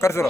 कर सुरू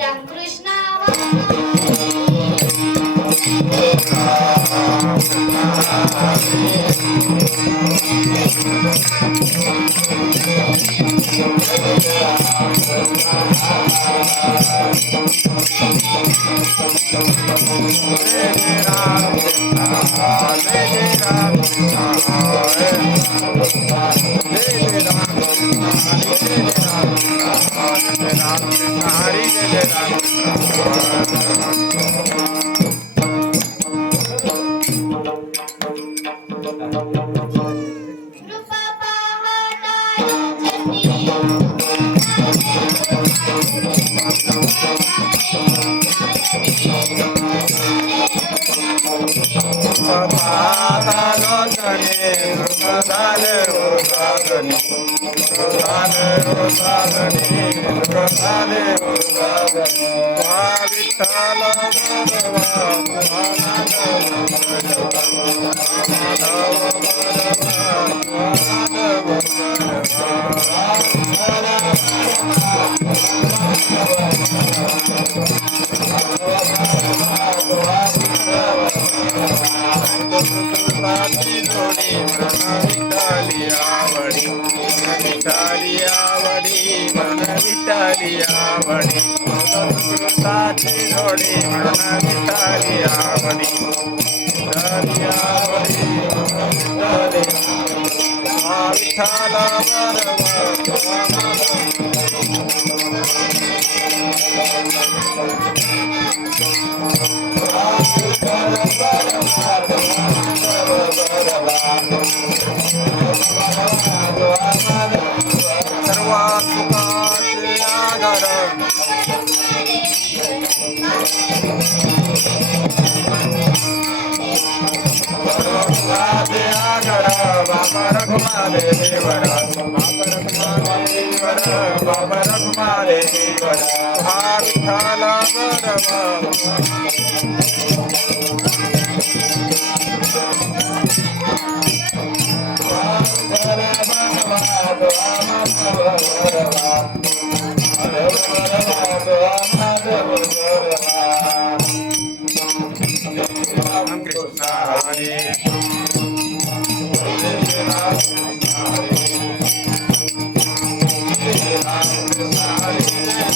Hare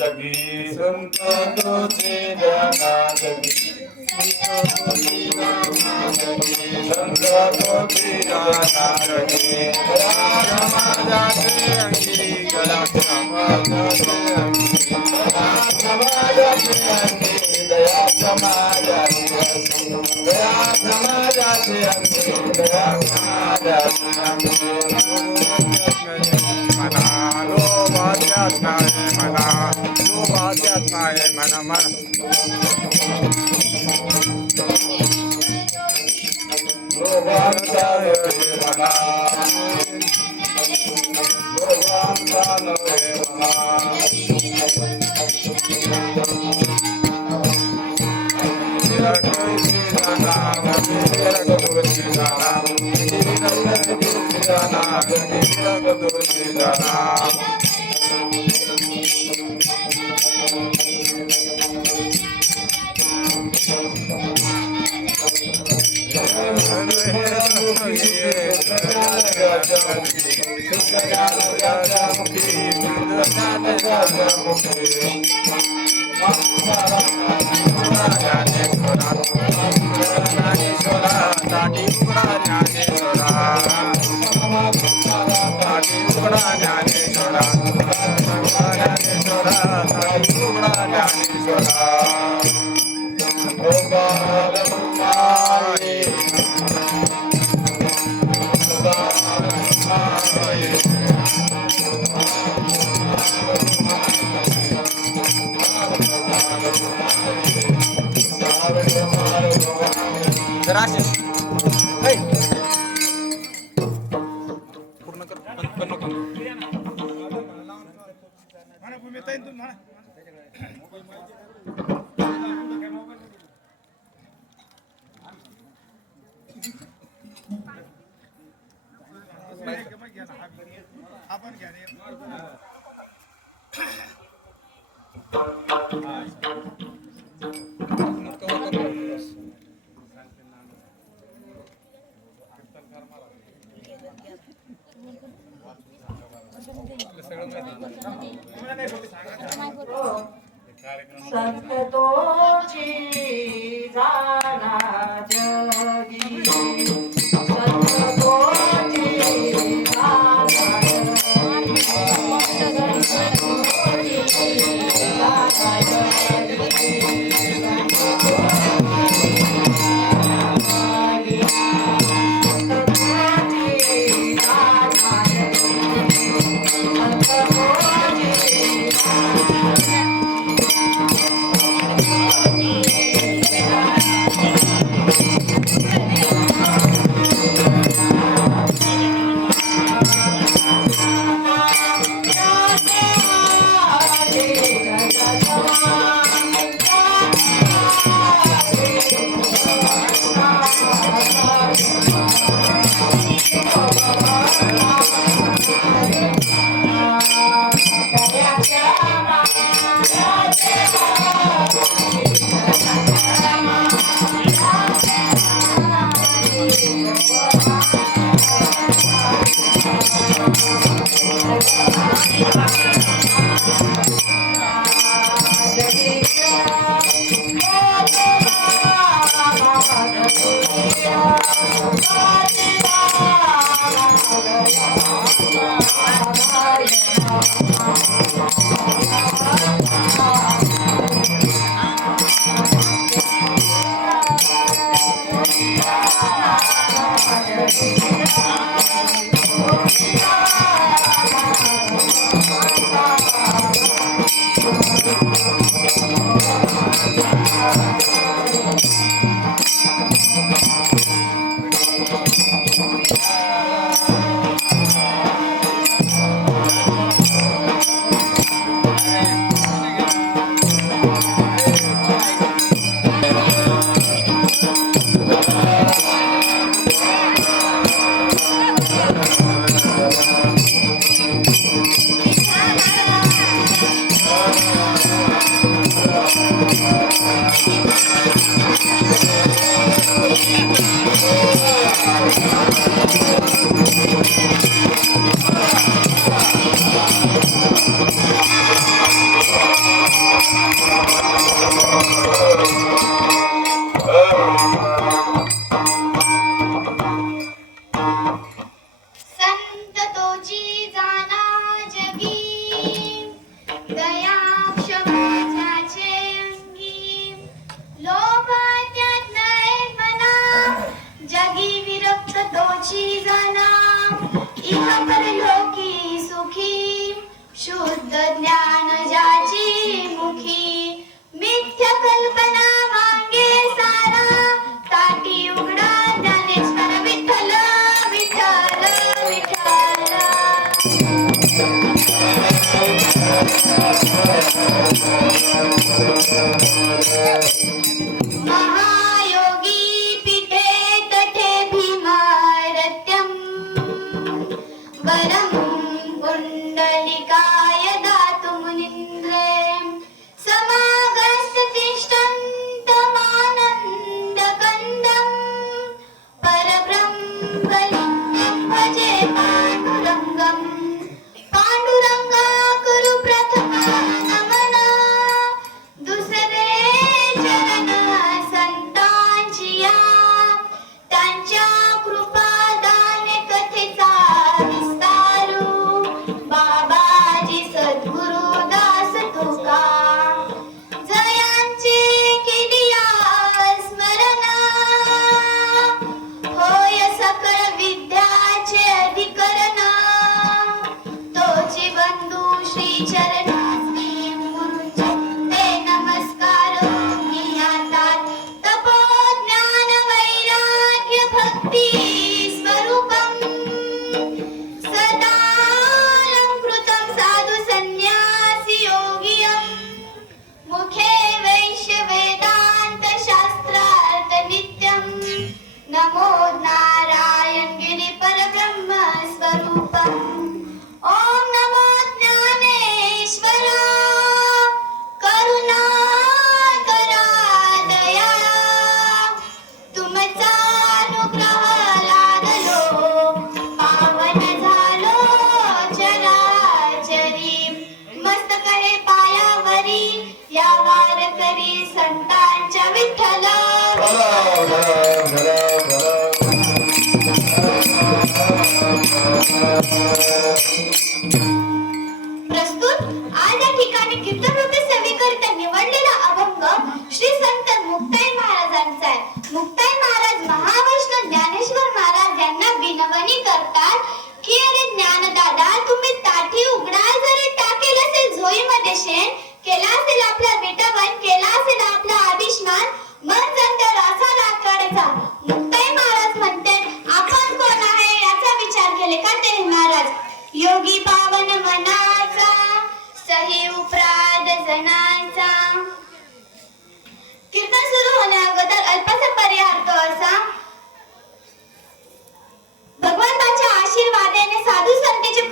जगी संत तुझे जाना जगी संत तुझे जाना जगी समाजाचे अंगी गला समाजाचे अंगी समाजाचे अंगी दया समाजाचे अंगी दया समाजाचे अंगी दया समाजाचे अंगी मला लोभाच्यात नाही मला लोभाच्यात नाही मला मला लोभाचा नव्हे मला लोभाचा नव्हे मला निरकळी जाना निरकळी जाना निरकळी जाना निरकळी जाना पूर्ण कर पण नको आपण घ्या रे संतोची जाना जगी संतोची जाना जगी संतोची जाना जगी भक्ती स्वरूपम सदालंकृतं साधु संन्यासी योगियम मुखे वैश्य वेदांत शास्त्रार्थ नित्यम नमो नारायण गिरी परब्रह्म स्वरूपम ओम नमो ज्ञानेश्वरा करुणा करा दया तुमचा अनुग्रह लादलो पावन झालो चराचरी मस्तक हे पायावरी या वारकरी संतांच्या विठ्ठल प्रस्तुत आज या ठिकाणी कीर्तनरूपी सेवेकरिता निवडलेला अभंग श्री संत मुक्ताई महाराजांचा आहे. मुक्ताई महाराज महावैष्णव ज्ञानेश्वर महाराज यांना विनवणी करतात की अरे ज्ञानदादा तुम्ही ताठी उघडाल जरी टाकेल असेल झोईमध्ये शेण केला असेल आपला विटवण केला असेल आपला अभिष्मान मन जंतर असा लाकाडाचा. मुक्ताई महाराज म्हणते आपण कोण आहे याचा विचार केले का ते महाराज योगी पावन मनाचा सही उपराध जनाचा. कीर्तन सुरू होण्या अगोदर अल्पसा पर्याय असा भगवंताच्या आशीर्वादाने साधू संतांच्या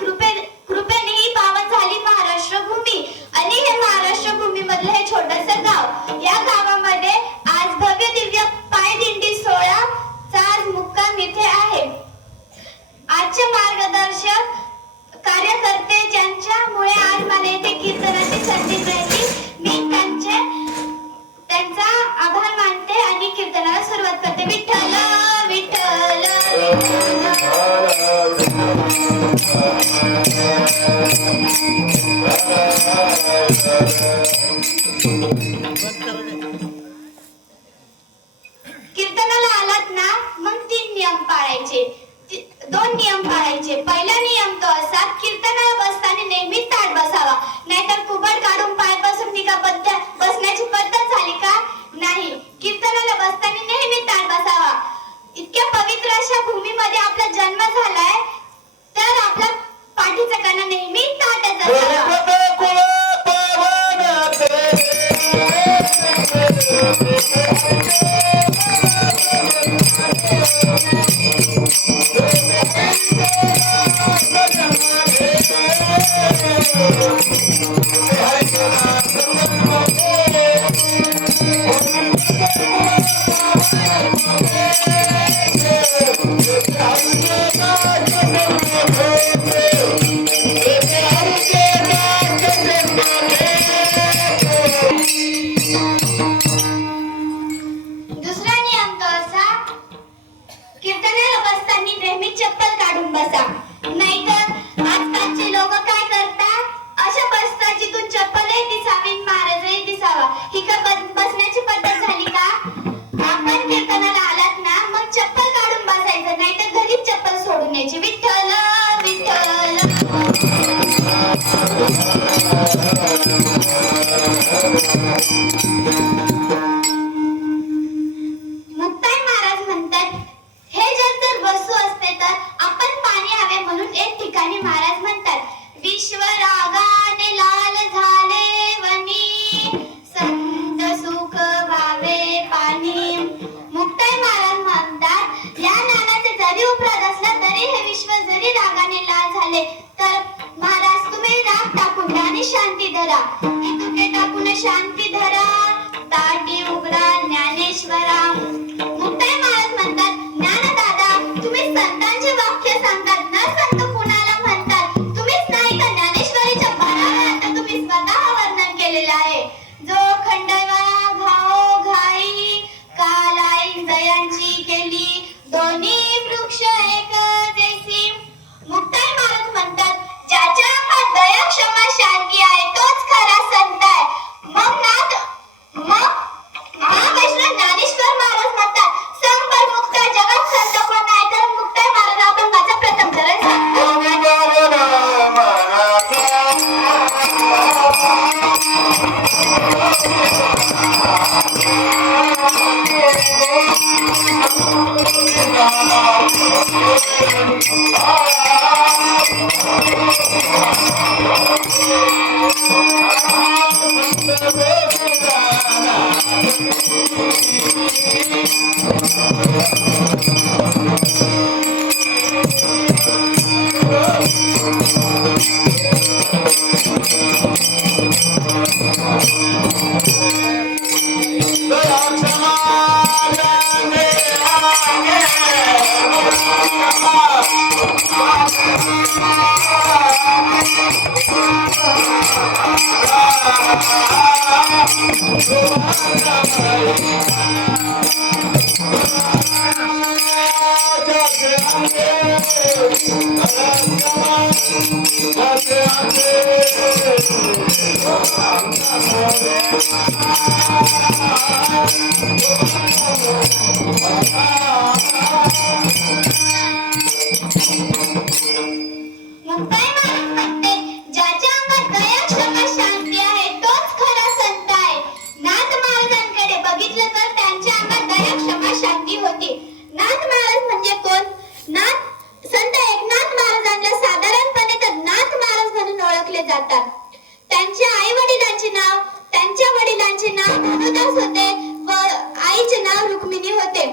कृपेने ही पावन झाली महाराष्ट्र भूमी आणि हे महाराष्ट्र भूमी मधलं हे छोटस गाव. या गावामध्ये आज भव्य दिव्य पायदिंडी सोहळाचा आज मुक्काम इथे आहे. आजचे मार्गदर्शक कार्यकर्ते ज्यांच्यामुळे आज मला इथे कीर्तनाची संधी मिळाली मी त्यांचा आभार मानते आणि कीर्तनाला सुरुवात करते. विठ्ठल विठ्ठल कीर्तनाला आलात ना मग 3 नियम पाळायचे. 2 नियम पाळायचे. पहिला नियम तो असा कीर्तनाला बसताना नेहमी ताठ बसावा नाहीतर कुबड काढून पाय बसून ती का बसण्याची पद्धत झाली का नाही. कीर्तनाला बसताना नेहमी ताठ बसावा. इतक्या पवित्र अशा भूमीमध्ये आपला जन्म झालाय तर आपला पाठीचा कणा नेहमी ताठच असावा. दुसरा नियम तो असा कीर्तनाला बसताना नेहमी चप्पल काढून बसा नाहीतर आजकालचे लोक काय करतात अशा बसतात जिथून चप्पलही दिसावी महाराजही दिसावा. ही का बसण्याची पद्धत झाली का. आपण कीर्तनाला आलात ना मग चप्पल काढून बसायचं नाहीतर घरीच चप्पल सोडून यायची. विठ्ठल विठ्ठल मुक्ताई महाराज म्हणतात हे जग जर वस्तू असते तर आपण पाणी हवे म्हणून एक ठिकाणी महाराज म्हणतात विश्व रागाने लाल झाले वनी संत सुख व्हावे पाणी. मुक्ताई महाराज म्हणतात या नानाचे जरी उपराध असला तरी हे विश्व जरी रागाने लाल झाले तर महाराज तुम्ही राग टाकून द्या आणि शांती धरा. हे तुके टाकून शांती धरा ताटी उघडा ज्ञानेश्वरा. मुक्ताई महाराज म्हणतात ज्ञानदादा तुम्ही संतांचे वाक्य सांगतात न संत कुणाला म्हणतात. तुम्हीच नाही तर ज्ञानेश्वरीच्या भरात तुम्ही स्वतः वर्णन केलेलं आहे. जो खंडवा घाओ घाई कालाई जयांची केली दोन्ही वृक्ष एक जैसी. मुक्ताई महाराज म्हणतात ज्याच्या अंगात दया क्षमा शांती आहे तोच खरा संत आहे. मग महावैष्णव ज्ञानेश्वर महाराज म्हणतात संपर मुक्त जगात संत कोण नाही तर मुक्ताई महाराज अभंगाचा प्रथम चरण सांगतात. मुक्ताई महाराज म्हणते, ज्याच्या अंगात दया, क्षमा, शांती आहे तोच खरा संत आहे. नाथ महाराजांकडे बघितलं तर त्यांच्या अंगात दया, क्षमा, शांती होती. नाथ महाराज म्हणजे कोण? संत एकनाथ महाराजांना साधारणपणे तर नाथ महाराज म्हणून ओळखले जातात. त्यांच्या आई वडिलांचे नाव धनुदास होते व आईचे नाव रुक्मिणी होते.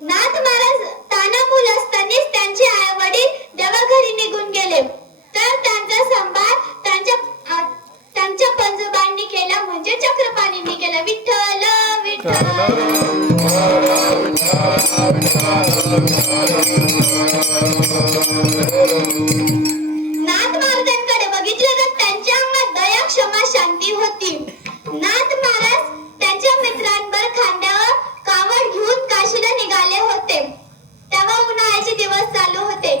नाथ महाराज ताना मूल असतानाच त्यांचे आई वडील देवाघरी निघून गेले. तर त्यांचा सांभाळ त्यांच्या पंजोबांनी केला, म्हणजे चक्रपाणींनी केला. विठ्ठल विठ्ठल नाथ महाराजांकडे बघितलं तर त्यांच्या अंगात दया, क्षमा, शांती होती. नाथ महाराज त्यांच्या मित्रांवर खांद्यावर कावड घेऊन काशीला निघाले होते. तेव्हा उन्हाळ्याचे दिवस चालू होते.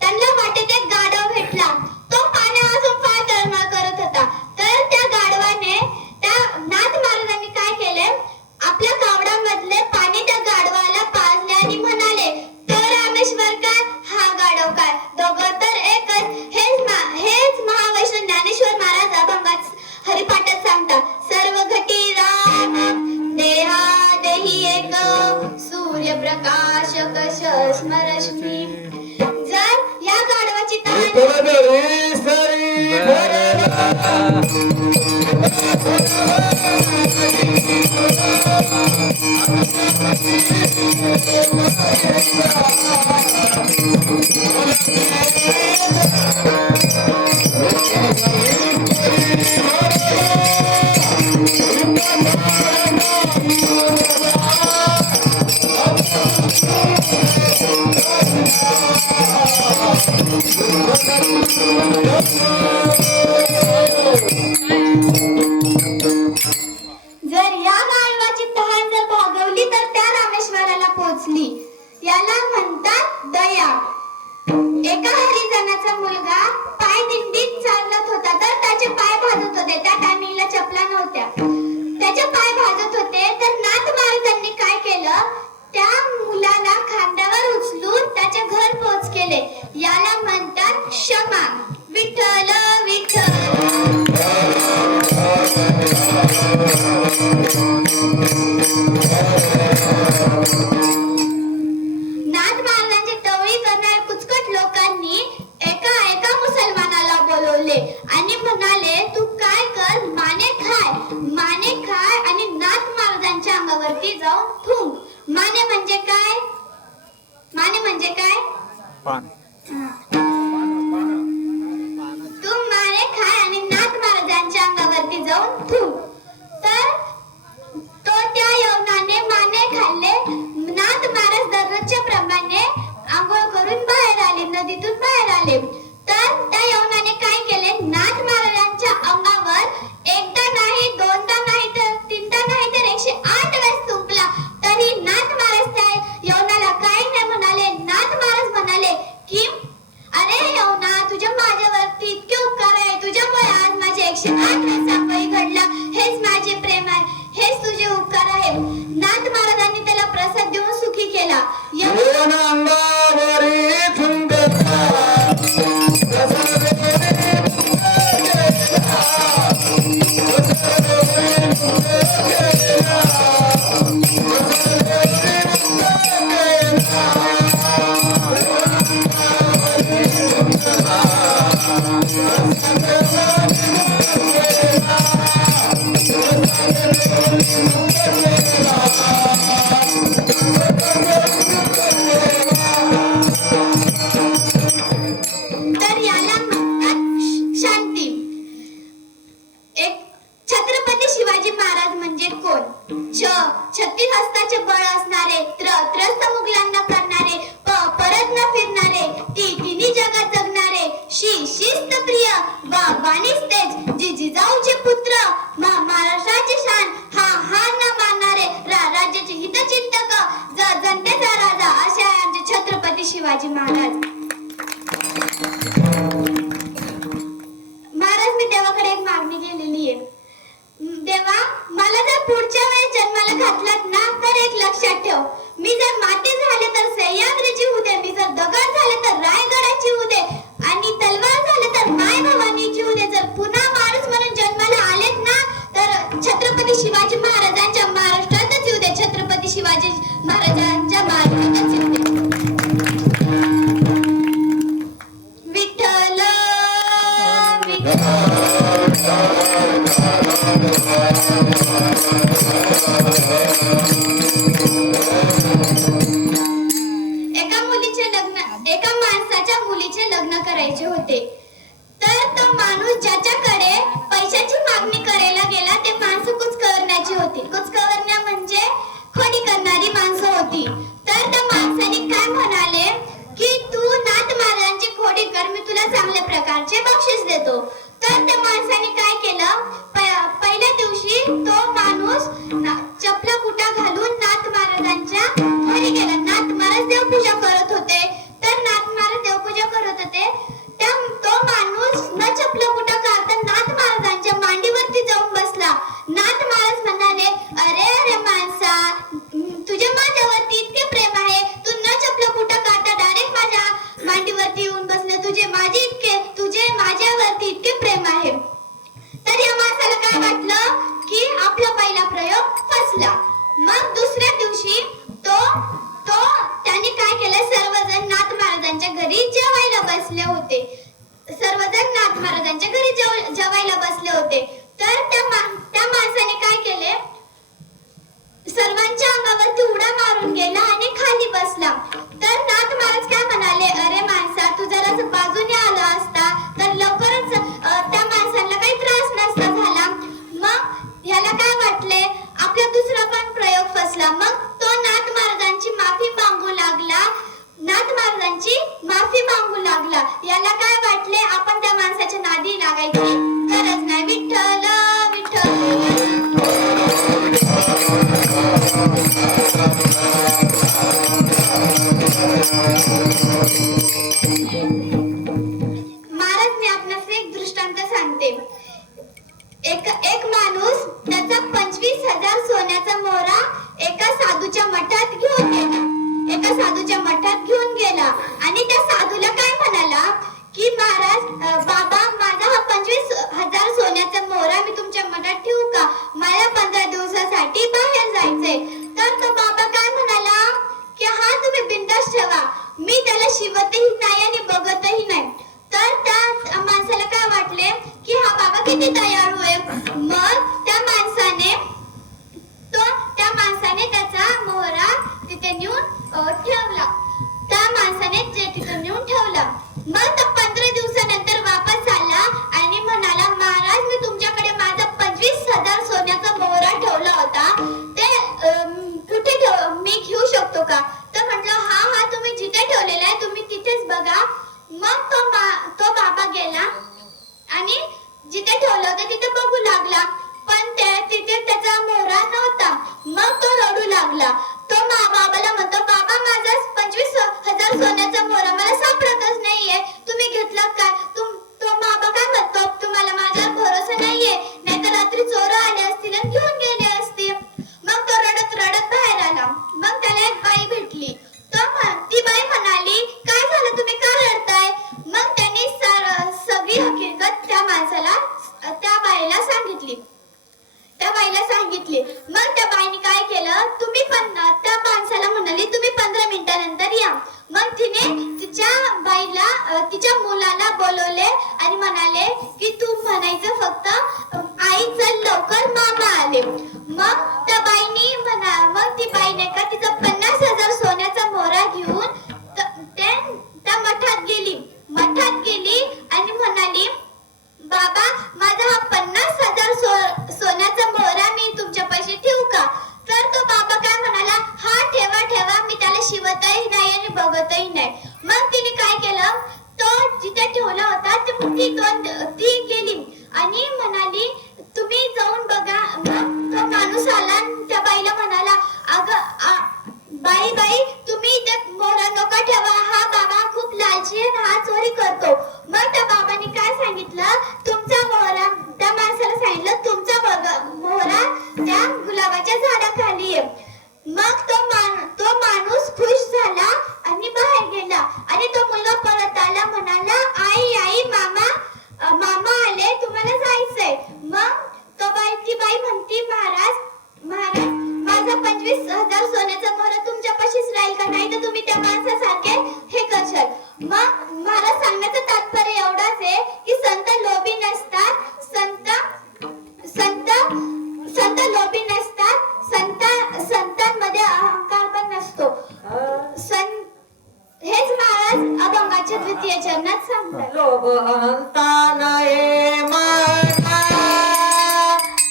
त्यांना वाटेत एक गाढव भेटला. तो पाण्यापासून फार तळमळ करत होता. तर त्या गाढवाने नाथ महाराजांनी काय केले, आपल्या कावडामधले पाणी त्या गाढवाला पाजले आणि म्हणाले, तो रामेश्वर काय, हा गाढव काय, दोघं तर एकच. हेच महावैष्णव ज्ञानेश्वर महाराज अभंगात हरिपाठात सांगतात. सर्व घटी राम देहा देही एक, सूर्यप्रकाश कश स्मरश्मी. जर या गाढवाची तहान जर भागवली तर त्या रामेश्वराला पोहोचली. याला म्हणतात दया. एका हरिजनाचा मुलगा पाय दिंडीत चालत होता. तर त्याचे पाय भाजत होते. त्या टायमिंगला चपला नव्हत्या. त्याचे पाय भाजत होते. तर नाथ महाराजांनी काय केलं, त्या मुलाला खांद्यावर उचलून त्याचे घर पोच केले. याला म्हणतात क्षमा. विठ्ठल विठ्ठल नाथ महाराजांची टवळी करणाऱ्या कुचकट लोकांनी एका मुसलमानाला बोलवले आणि म्हणाले, तू काय कर, माने खाय आणि नाथ महाराजांच्या अंगावरती जाऊन थुंक. माने म्हणजे काय? पान. तू माने खाय आणि नाथ महाराजांच्या अंगावरती जाऊन थुंक. तर तो त्या यवनाने माने खाल्ले. नाथ महाराज दररोजच्या प्रमाणे आंघोळ करून बाहेर आले, नदीतून बाहेर आले. तर त्या यवनाने काय केले, नाथ महाराजांच्या अंगावर एकदा नाही, दोनदा नाही, तर तीनदा नाही, तर 108 वेळेस थुंकला. तरी नाथ महाराज त्या यवनाला काय नाही म्हणाले. नाथ महाराज म्हणाले की, अरे शिवाजी महाराज. महाराज मी देवाकडे एक मागणी केलेली आहे. देवा, मला जर पुढच्या वेळेस जन्माला घातलात ना तर एक लक्षात ठेव, मी जर माती झाले तर सह्याद्रीची होऊ दे, मी जर दगड झाले तर रायगडाची होऊ दे, आणि तलवार झाले तर माय भवानीची होऊ दे. जर पुन्हा माणूस म्हणून जन्माला आलेत ना तर छत्रपती शिवाजी महाराजांच्या महाराष्ट्रातच येऊ दे, छत्रपती शिवाजी महाराजांच्या महाराष्ट्रातच येऊ दे. विठ्ठल एका माणसाच्या मुलीचे लग्न करायचे होते, तर तो माणूस ज्याच्याकडे पैशाची मागणी करायला गेला ते माणसं कुचकरण्याची होती. कुचकरण्या म्हणजे खोडी करणारी माणसं होती. का नाही तर तुम्ही त्या माणसासारखे हे करशाल. मग मला सांगण्याचं तात्पर्य एवढाच आहे की संत लोभी नसतात, संत लोभी नसतात, संतांमध्ये अहंकार पण नसतो. हेच महाराज अभंगाच्या द्वितीय चरणात सांगतात. लोभ अहंता नये मना,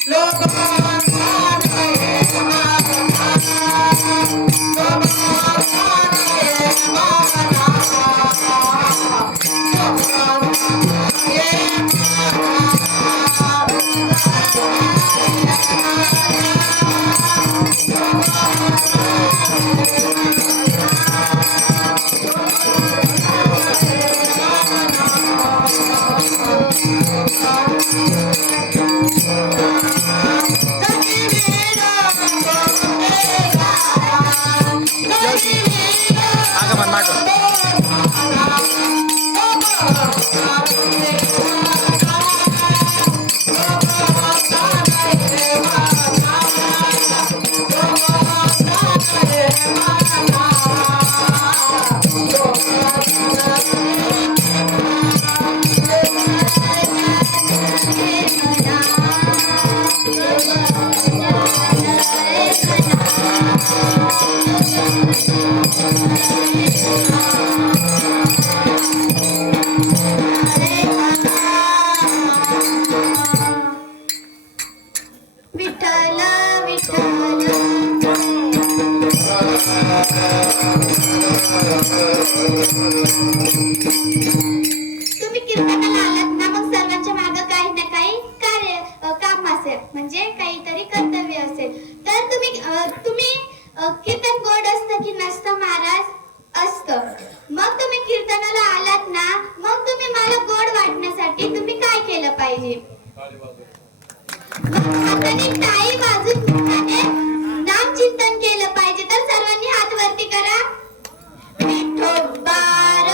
लोभ अहंता नये मना, लोभ अहंता नये मना, लोभ अहंता नये मागं मागं विठ्ठल विठ्ठल. तुम्ही कीर्तनाला आलात ना मग सर्वांच्या मागे काही ना काही काम असेल म्हणजे काहीतरी कर्तव्य असेल तर तुम्ही कीर्तन गोड असतं की नसतं महाराज? असतं. मग तुम्ही कीर्तनाला आलात ना मग तुम्ही मला गोड वाटण्यासाठी तुम्ही काय केलं पाहिजे? हाताने टाळी वाजून मुखाने नाम चिंतन केलं पाहिजे. तर सर्वांनी हात वरती करा. विठोबार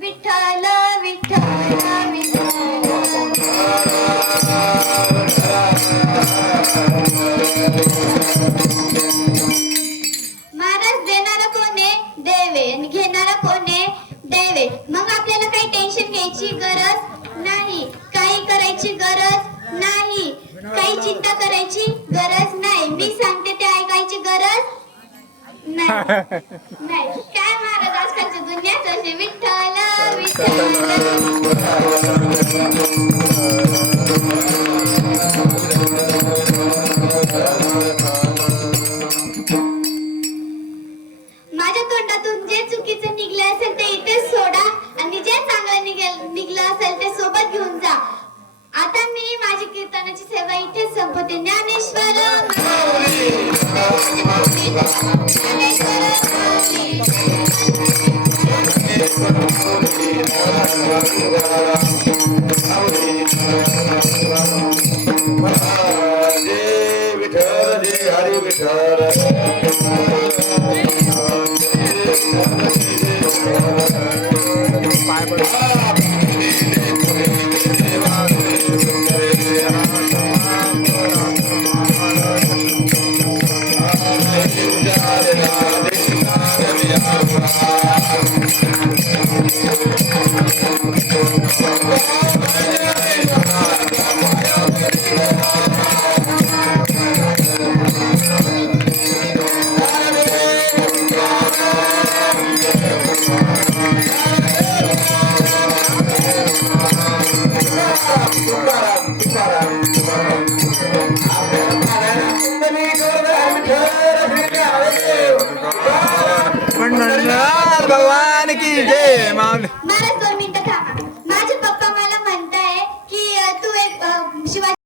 विठ्ठल विठ्ठल महाराज देणारा कोण आहे? देवे. घेणारा कोण आहे? देवे. मग आपल्याला काही टेन्शन घ्यायची गरज नाही, काही करायची गरज नाही, काही चिंता करायची गरज नाही. मी सांगते ते ऐकायची गरज नाही. काय महाराज आजकालच्या दुनियाच असे. विठ्ठल विठ्ठल. माझ्या तोंडातून जे चुकीचं निघलं असेल ते इथेच सोडा आणि जे चांगलं निघलं असेल ते सोबत घेऊन जा. आता मी माझी कीर्तनाची सेवा इथेच संपवते. ज्ञानेश्वर ज्ञानेश्वर जय विठ्ठल जय हरी विठ्ठल पाय पड